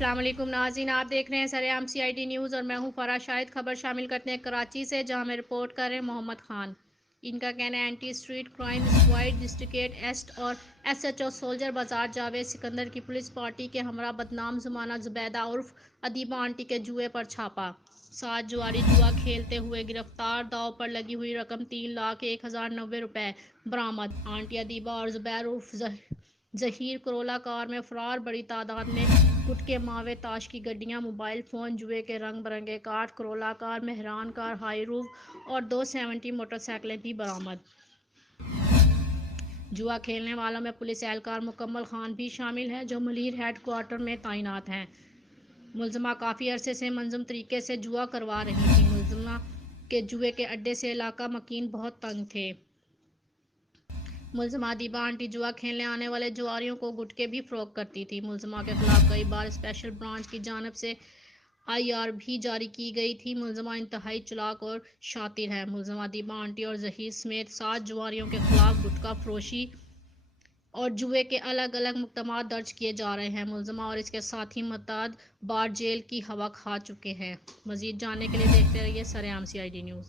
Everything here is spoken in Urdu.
السلام علیکم ناظرین، آپ دیکھ رہے ہیں سرعام CID نیوز اور میں ہوں فرح شاہد۔ خبر شامل کرتے ہیں کراچی سے، جہاں میں رپورٹ کر رہے ہیں محمد خان۔ ان کا کہنا ہے anti street crime squad district east اور SHO سولجر بازار جاوید سکندر کی پولیس پارٹی کے ہمراہ بدنام زمانہ زبیدہ عرف ادیبہ آنٹی کے جوئے پر چھاپا۔ 7 جواری جوا کھیلتے ہوئے گرفتار، داؤ پر لگی ہوئی رقم 3,01,090 روپے برآمد۔ آنٹی ادیبہ اور زبیر عرف ظہیر کرولا کار میں فرار۔ بڑی تعداد میں گٹکے، ماوے، تاش کی گڈیاں، موبائل فون، جوئے کے رنگ برنگے کارڈ، کرولا کار، مہران کار، ہائی روف اور 270 موٹر سائیکلیں بھی برآمد۔ جوا کھیلنے والوں میں پولیس اہلکار مکمل خان بھی شامل ہے، جو ملیر ہیڈ کوارٹر میں تعینات ہیں۔ ملزمہ کافی عرصے سے منظم طریقے سے جوا کروا رہی تھی۔ ملزمہ کے جوئے کے اڈے سے علاقہ مکین بہت تنگ تھے۔ ملزمہ ادیبہ آنٹی جوا کھیلنے آنے والے جواریوں کو گٹکے بھی فروخت کرتی تھی۔ ملزمہ کے خلاف کئی بار اسپیشل برانچ کی جانب سے IR بھی جاری کی گئی تھی۔ ملزمہ انتہائی چالاک اور شاطر ہے۔ ملزمہ ادیبہ آنٹی اور ظہیر سمیت 7 جواریوں کے خلاف گٹکا فروشی اور جوئے کے الگ الگ مقدمات درج کیے جا رہے ہیں۔ ملزمہ اور اس کے ساتھی متعدد بار جیل کی ہوا کھا چکے ہیں۔ مزید جاننے کے لیے دیکھتے رہیے سرعام CID نیوز۔